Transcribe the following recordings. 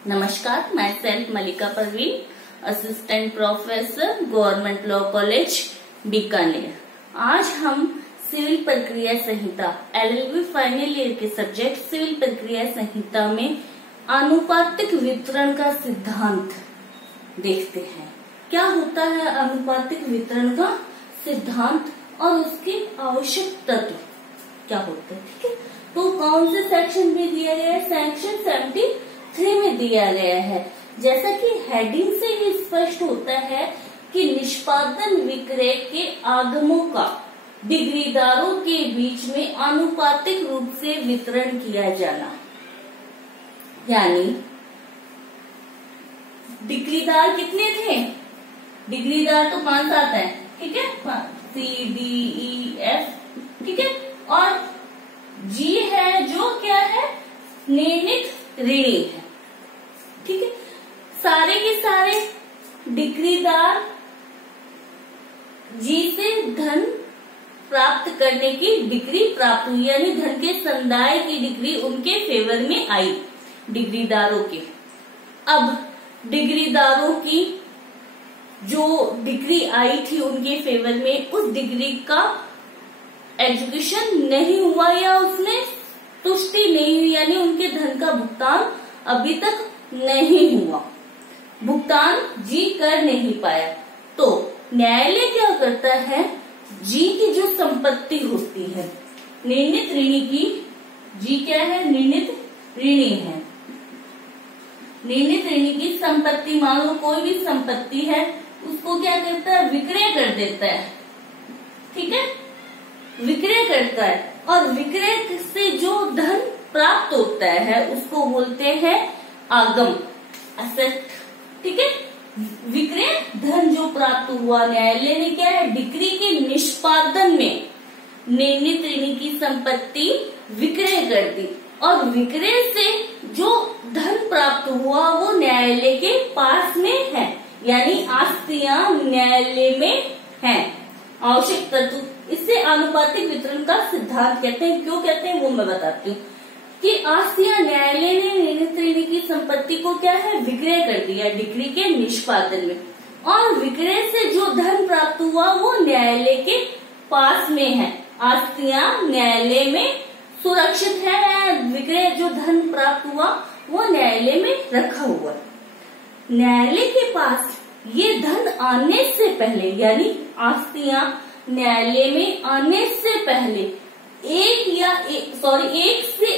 नमस्कार, मैं self Malika Parveen, assistant professor, government law college Bikaner. आज हम सिविल प्रक्रिया संहिता LLB फाइनल ईयर के सब्जेक्ट सिविल प्रक्रिया संहिता में आनुपातिक वितरण का सिद्धांत देखते हैं। क्या होता है आनुपातिक वितरण का सिद्धांत और उसके आवश्यक तत्व क्या होते हैं, ठीक है। तो कौन से सेक्शन में दिया गया है? सेक्शन 73 में दिया गया है। जैसा कि हेडिंग से ही स्पष्ट होता है कि निष्पादन विक्रय के आगमों का डिग्रीदारों के बीच में आनुपातिक रूप से वितरण किया जाना, यानी डिग्रीदार कितने थे? डिग्रीदार तो 5-7 है, ठीक है, CDEF, ठीक है। और जी है जो क्या है, निर्णित ऋणी है, ठीक है। सारे के सारे डिग्रीदार जी से धन प्राप्त करने की डिग्री प्राप्त हुई, यानी धन के संदाय की डिग्री उनके फेवर में आई, डिग्रीदारों के। अब डिग्रीदारों की जो डिग्री आई थी उनके फेवर में, उस डिग्री का एजुकेशन नहीं हुआ या उसमें तुष्टि नहीं हुई, यानी उनके धन का भुगतान अभी तक नहीं हुआ, भुगतान जी कर नहीं पाया। तो न्यायालय क्या करता है, जी की जो संपत्ति होती है निर्णित ऋणी की, जी क्या है, निर्णित ऋणी है, निर्णित ऋणी की संपत्ति, मान लो कोई भी संपत्ति है, उसको क्या करता है, विक्रय कर देता है, ठीक है, विक्रय करता है। और विक्रय से जो धन प्राप्त होता है उसको बोलते हैं आगम, असेट, ठीक है। विक्रय धन जो प्राप्त हुआ, न्यायालय ने क्या है, डिग्री के निष्पादन में निर्णित ऋणी की संपत्ति विक्रय कर दी, और विक्रय से जो धन प्राप्त हुआ वो न्यायालय के पास में है, यानी आस्तियां न्यायालय में हैं। आवश्यक तत्व, इससे आनुपातिक वितरण का सिद्धांत कहते हैं। क्यों कहते हैं वो मैं बताती हूँ कि आस्तियां न्यायालय ने निर्णित ऋणी की संपत्ति को क्या है, विक्रय कर दिया डिग्री के निष्पादन में, और विक्रय से जो धन प्राप्त हुआ वो न्यायालय के पास में है, आस्तियां न्यायालय में सुरक्षित है, विक्रय जो धन प्राप्त हुआ वो न्यायालय में रखा हुआ। न्यायालय के पास ये धन आने से पहले, यानी आस्तियां न्यायालय में आने से पहले एक से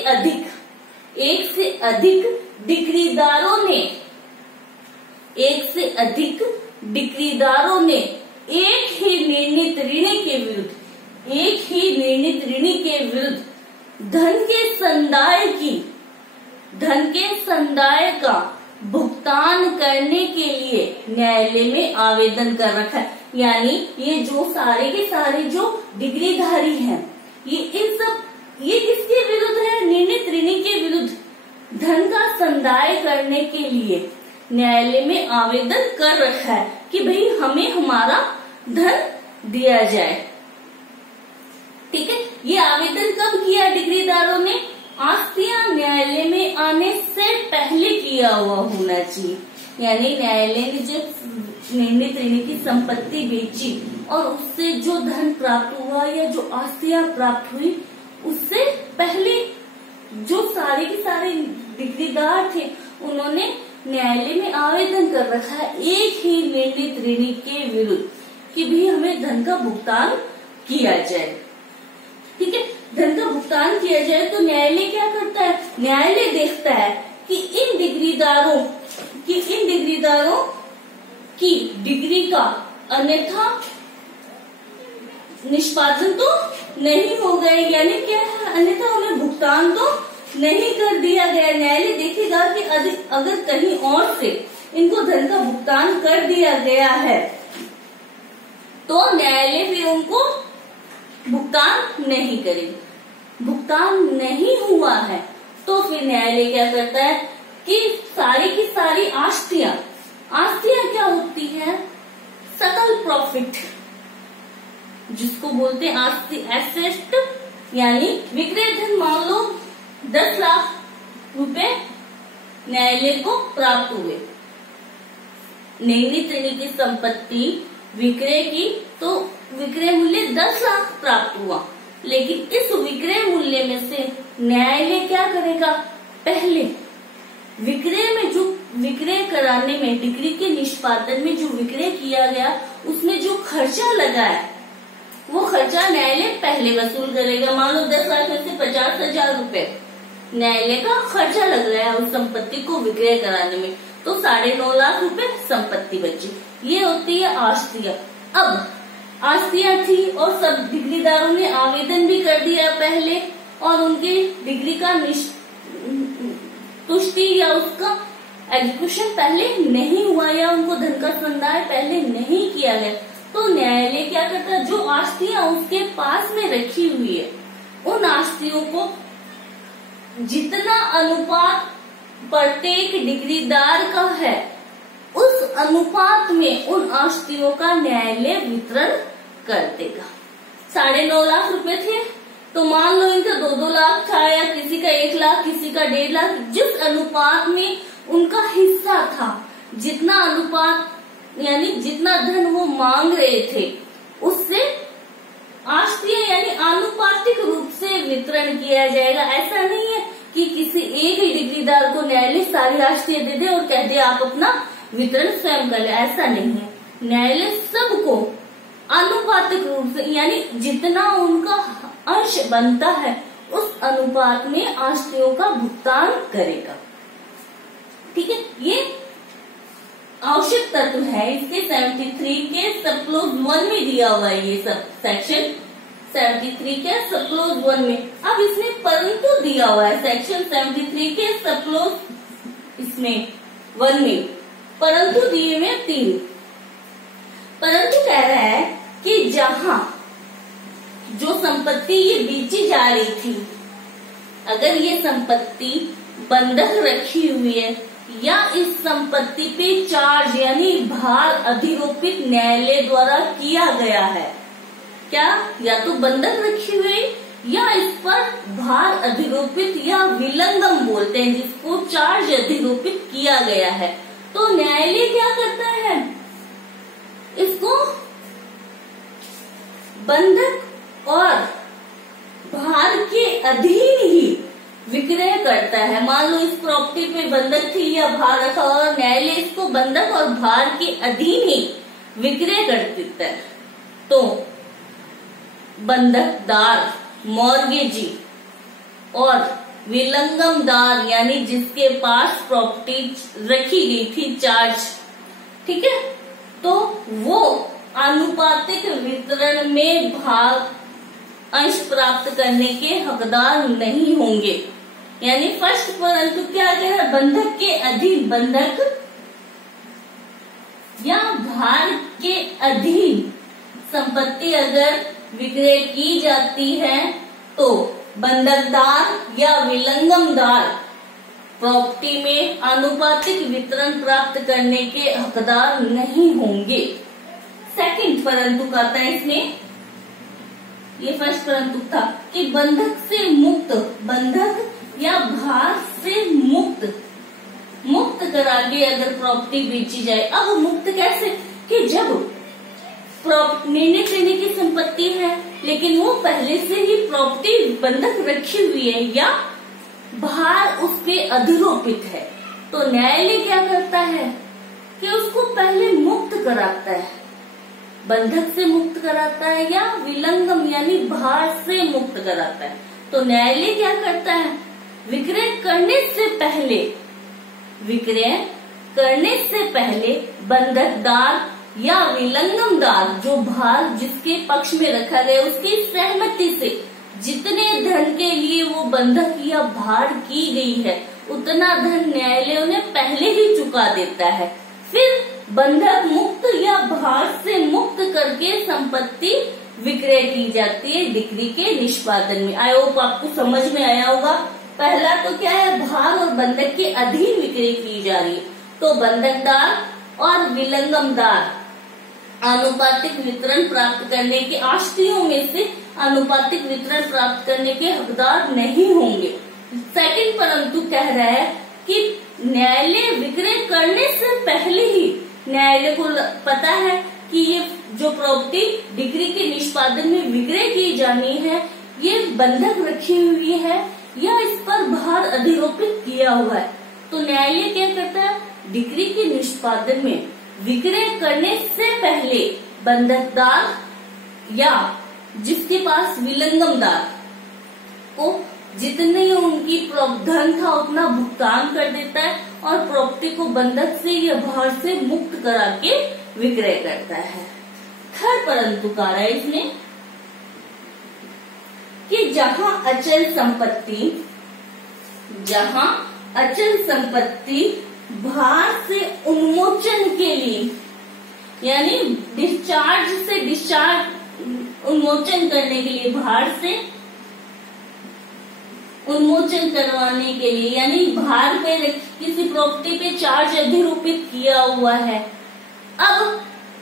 अधिक डिग्रीदारों ने एक ही निर्णित ऋणी के विरुद्ध धन के संदाय का भुगतान करने के लिए न्यायालय में आवेदन कर रखा है। यानी ये जो सारे के सारे जो डिग्रीधारी हैं, ये किसके विरुद्ध है, निर्णित ऋणी के विरुद्ध धन का संदाय करने के लिए न्यायालय में आवेदन कर रखा है कि भाई हमें हमारा धन दिया जाए, ठीक है। ये आवेदन कब किया डिग्रीदारों ने? आस्तियां न्यायालय में आने से पहले किया हुआ होना चाहिए, यानी न्यायालय ने जब निर्णित ऋणी की संपत्ति बेची और उससे जो धन प्राप्त हुआ या जो आस्तियां प्राप्त हुई, उससे पहले जो सारे के सारे डिग्रीदार थे उन्होंने न्यायालय में आवेदन कर रखा है एक ही निर्णित ऋणी के विरुद्ध कि भी हमें धन का भुगतान किया जाए, ठीक है। धन का भुगतान किया जाए तो न्यायालय क्या करता है, न्यायालय देखता है कि इन डिग्रीदारों की डिग्री का अन्यथा निष्पादन तो नहीं हो गए, यानी क्या है, अन्यथा उन्हें भुगतान तो नहीं कर दिया गया। न्यायालय देखेगा कि अगर कहीं और से इनको धन का भुगतान कर दिया गया है तो न्यायालय फिर उनको भुगतान नहीं करेगा। भुगतान नहीं हुआ है तो फिर न्यायालय क्या करता है कि सारी की सारी आस्तियां क्या होती है, सकल प्रॉफिट, जिसको बोलते हैं आस्ति एसेट, यानी विक्रय धन, मान लो 10 लाख रुपए न्यायालय को प्राप्त हुए। निर्णीत ऋणी की संपत्ति विक्रय की तो विक्रय मूल्य 10 लाख प्राप्त हुआ, लेकिन इस विक्रय मूल्य में से न्यायालय क्या करेगा, पहले विक्रय कराने में, डिक्री के निष्पादन में जो विक्रय किया गया उसमें जो खर्चा लगा है वो खर्चा न्यायालय पहले वसूल करेगा। मान लो 10 लाख में से 50,000 रुपए न्यायालय का खर्चा लग रहा है उस संपत्ति को विक्रय कराने में, तो 9.5 लाख रुपए संपत्ति बची। ये होती है आस्तिया। अब आस्तिया थी और सब डिग्रीदारों ने आवेदन भी कर दिया पहले, और उनकी डिग्री का तुष्टि या उसका एग्जीक्यूशन पहले नहीं हुआ या उनको धन का संदाय पहले नहीं किया गया, तो न्यायालय क्या करता है, जो आस्तियां उसके पास में रखी हुई है उन आस्तियों को जितना अनुपात प्रत्येक डिग्रीदार का है उस अनुपात में उन आस्तियों का न्यायालय वितरण कर देगा। 9.5 लाख रुपए थे तो मान लो इनका 2-2 लाख था, या किसी का 1 लाख, किसी का 1.5 लाख, जिस अनुपात में उनका हिस्सा था, जितना अनुपात यानी जितना धन वो मांग रहे थे उससे आस्तियां यानी आनुपातिक रूप से वितरण किया जाएगा। ऐसा नहीं है कि किसी एक ही डिग्रीदार को न्यायालय सारी आस्तियां दे दे और कह दे आप अपना वितरण स्वयं कर ले, ऐसा नहीं है। न्यायालय सबको आनुपातिक रूप से यानी जितना उनका अंश बनता है उस अनुपात में आस्तियों का भुगतान करेगा। ठीक है, ये आवश्यक तत्व है इसके 73 के सब क्लोज 1 में दिया हुआ है। ये सब सेक्शन 73 के सब क्लोज 1 में। अब इसमें परंतु दिया हुआ है सेक्शन 73 के सब क्लोज इसमें 1 में, परंतु दिए में 3। परंतु कह रहा है कि जहां जो संपत्ति ये बेची जा रही थी, अगर ये संपत्ति बंधक रखी हुई है या इस संपत्ति पे चार्ज यानी भार अधिरोपित न्यायालय द्वारा किया गया है, क्या या तो बंधक रखी हुई या इस पर भार अधिरोपित या विलंगम बोलते हैं जिसको चार्ज अधिरोपित किया गया है, तो न्यायालय क्या करता है, इसको बंधक और भार के अधीन ही विक्रय करता है। मान लो इस प्रॉपर्टी पे बंधक थी या भार रखा और न्यायालय इसको बंधक और भार के अधीन ही विक्रय कर देता है, तो बंधकदार मॉर्गेजी और विलंगमदार यानी जिसके पास प्रॉपर्टी रखी गई थी चार्ज, ठीक है, तो वो आनुपातिक वितरण में भाग अंश प्राप्त करने के हकदार नहीं होंगे। यानी फर्स्ट परंतु क्या कह रहा है, बंधक के अधीन, बंधक या भार के अधीन संपत्ति अगर विक्रय की जाती है तो बंधकदार या विलंगमदार प्रॉपर्टी में आनुपातिक वितरण प्राप्त करने के हकदार नहीं होंगे। सेकंड परंतु कहता है इसमें, ये फर्स्ट परंतु था कि बंधक से मुक्त, बंधक या भार से मुक्त करा के अगर प्रॉपर्टी बेची जाए। अब मुक्त कैसे, कि जब निर्णय करने की संपत्ति है लेकिन वो पहले से ही प्रॉपर्टी बंधक रखी हुई है या भार उस पे अधिरोपित है, तो न्यायालय क्या करता है कि उसको पहले मुक्त कराता है, बंधक से मुक्त कराता है या विलंगम यानी भार से मुक्त कराता है। तो न्यायालय क्या करता है, विक्रय करने से पहले बंधकदार या विलंगमदार जो भार जिसके पक्ष में रखा गया उसकी सहमति से जितने धन के लिए वो बंधक या भार की गई है उतना धन न्यायालय ने पहले ही चुका देता है। फिर बंधक मुक्त या भार से मुक्त करके संपत्ति विक्रय की जाती है डिक्री के निष्पादन में। आई होप आपको समझ में आया होगा। पहला तो क्या है, भार और बंधक के अधीन विक्रय की जा रही है, तो बंधकदार और विलंगमदार आनुपातिक वितरण प्राप्त करने के आश्रियों में से आनुपातिक वितरण प्राप्त करने के हकदार नहीं होंगे। सेकंड परंतु कह रहा है कि करने से पहले ही न्यायालय को पता है कि ये जो प्रॉपर्टी डिग्री के निष्पादन में विक्रय की जानी है ये बंधक रखी हुई है या इस पर भार अधिरोपित किया हुआ है, तो न्यायालय क्या करता है, डिग्री के निष्पादन में विक्रय करने से पहले बंधकदार या जिसके पास विलंगमदार को जितने उनकी धन था उतना भुगतान कर देता है और प्रॉपर्टी को बंधक से या भार से मुक्त करा के विक्रय करता है। थर्ड परंतु कार्य इसमें कि जहां अचल संपत्ति भार से उन्मोचन के लिए यानी डिस्चार्ज उन्मोचन करने के लिए भार से उन्मोचन करवाने के लिए यानी भार पे किसी प्रॉपर्टी पे चार्ज अधिरोपित किया हुआ है, अब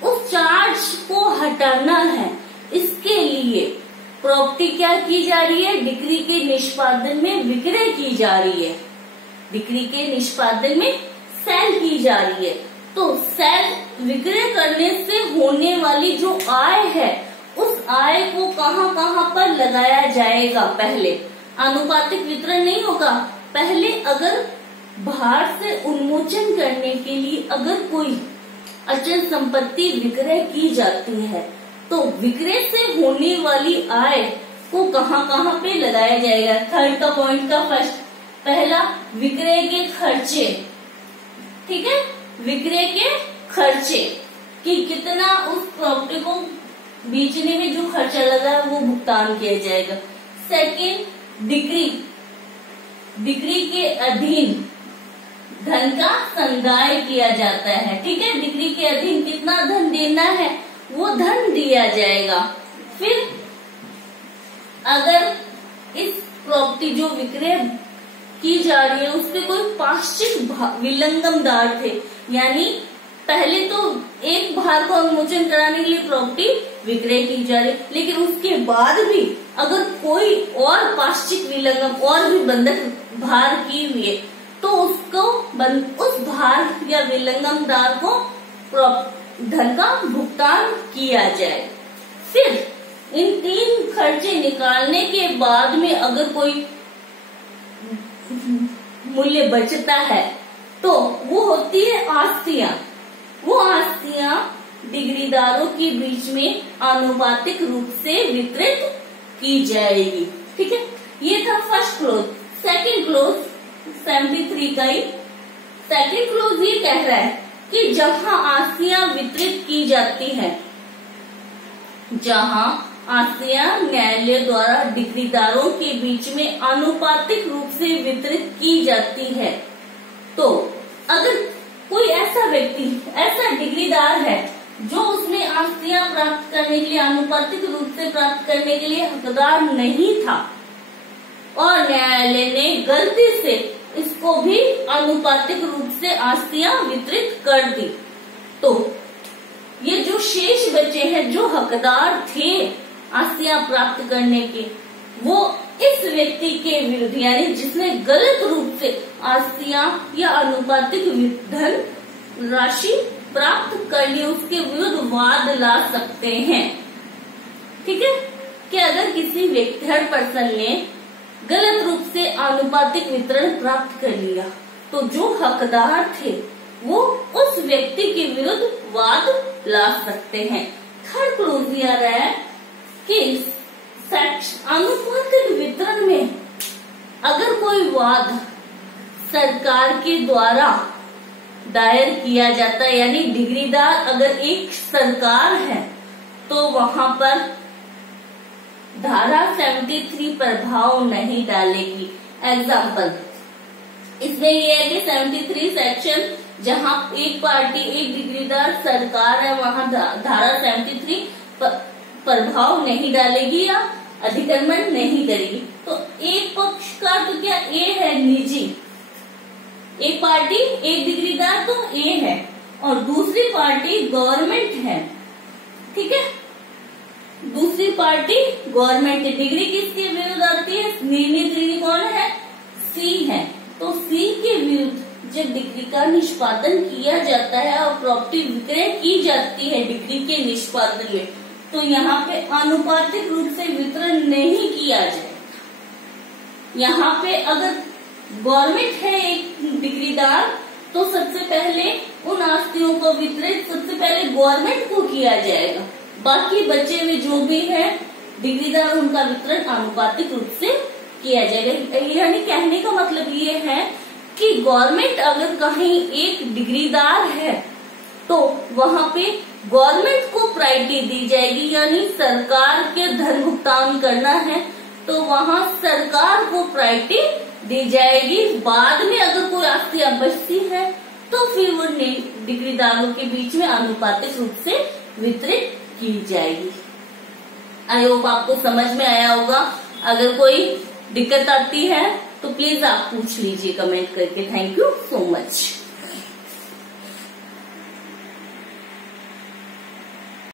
उस चार्ज को हटाना है, इसके लिए प्रॉपर्टी क्या की जा रही है, डिक्री के निष्पादन में विक्रय की जा रही है, डिक्री के निष्पादन में सेल की जा रही है। तो सेल विक्रय करने से होने वाली जो आय है उस आय को कहाँ कहाँ पर लगाया जाएगा, पहले आनुपातिक वितरण नहीं होगा, पहले अगर भार से उन्मोचन करने के लिए अगर कोई अचल संपत्ति विक्रय की जाती है तो विक्रय से होने वाली आय को कहाँ कहाँ पे लगाया जाएगा। थर्ड का पॉइंट का फर्स्ट पहला विक्रय के खर्चे, ठीक है, विक्रय के खर्चे कि कितना उस प्रॉपर्टी को बेचने में जो खर्चा लगा है वो भुगतान किया जाएगा। सेकेंड डिक्री के अधीन धन का संदाय किया जाता है, ठीक है, डिक्री के अधीन कितना धन देना है वो धन दिया जाएगा। फिर अगर इस प्रॉपर्टी जो विक्रय की जा रही है उसके कोई पाश्चिक विलंगमदार थे, यानी पहले तो एक भार को उन्मोचन कराने के लिए प्रॉपर्टी विक्रय की जा रही, लेकिन उसके बाद भी अगर कोई और पाश्चिक विलंगम और भी बंधक भार की हुई है तो उसको उस भार या विलंगमदार को धन का भुगतान किया जाए। फिर इन तीन खर्चे निकालने के बाद में अगर कोई मूल्य बचता है तो वो होती है आस्तियां। वो आस्तियां डिग्रीदारों के बीच में आनुपातिक रूप से वितरित की जाएगी, ठीक है। ये था फर्स्ट क्लोज। सेकंड क्लोज 73 का ही सेकंड क्लोज ये कह रहा है कि जहां आस्तियां वितरित की जाती है, जहां आस्तियां न्यायालय द्वारा डिग्रीदारों के बीच में आनुपातिक रूप से वितरित की जाती है, तो अगर कोई ऐसा व्यक्ति ऐसा डिग्रीदार है जो उसमें आस्तियां प्राप्त करने के लिए आनुपातिक रूप से प्राप्त करने के लिए हकदार नहीं था और न्यायालय ने गलती से इसको भी आनुपातिक रूप से आस्तियां वितरित कर दी, तो ये जो शेष बचे हैं जो हकदार थे आस्तियां प्राप्त करने के, वो इस व्यक्ति के विरुद्ध यानी जिसने गलत रूप से आस्तियां या आनुपातिक धन राशि प्राप्त कर ली उसके विरुद्ध वाद ला सकते हैं, ठीक है। कि अगर किसी व्यक्ति थर्ड पर्सन ने गलत रूप से आनुपातिक वितरण प्राप्त कर लिया तो जो हकदार थे वो उस व्यक्ति के विरुद्ध वाद ला सकते हैं। थर्ड क्लोज ये आ रहा है कि आनुपातिक वितरण में अगर कोई वाद सरकार के द्वारा दायर किया जाता है, यानी डिग्रीदार अगर एक सरकार है तो वहां पर धारा 73 प्रभाव नहीं डालेगी। एग्जाम्पल इसमें ये है कि 73 सेक्शन जहां एक पार्टी एक डिग्रीदार सरकार है वहां धारा 73 प्रभाव नहीं डालेगी या अधिक्रमण नहीं करेगी। तो एक पक्ष का तो क्या ए है निजी, एक पार्टी एक डिग्रीदार तो ए है और दूसरी पार्टी गवर्नमेंट है, ठीक है, दूसरी पार्टी गवर्नमेंट की डिग्री किसके विरुद्ध आती है, निर्णित डिग्री कौन है, सी है, तो सी के विरुद्ध जब डिग्री का निष्पादन किया जाता है और प्रॉपर्टी विक्रय की जाती है डिग्री के निष्पादन में, तो यहाँ पे आनुपातिक रूप से वितरण नहीं किया जाएगा। यहाँ पे अगर गवर्नमेंट है एक डिग्रीदार, तो सबसे पहले उन आस्तियों को वितरित सबसे पहले गवर्नमेंट को किया जाएगा। बाकी बचे हुए जो भी है डिग्रीदार, उनका वितरण आनुपातिक रूप से किया जाएगा। यानी कहने का मतलब ये है कि गवर्नमेंट अगर कहीं एक डिग्रीदार है तो वहां पे गवर्नमेंट को प्रायोरिटी दी जाएगी। यानी सरकार के धन भुगतान करना है तो वहां सरकार को प्रायोरिटी दी जाएगी। बाद में अगर कोई आस्तियां बचती है तो फिर वो डिग्रीदारों के बीच में आनुपातिक रूप से वितरित की जाएगी। आई होप आपको समझ में आया होगा। अगर कोई दिक्कत आती है तो प्लीज आप पूछ लीजिए कमेंट करके। Thank you so much.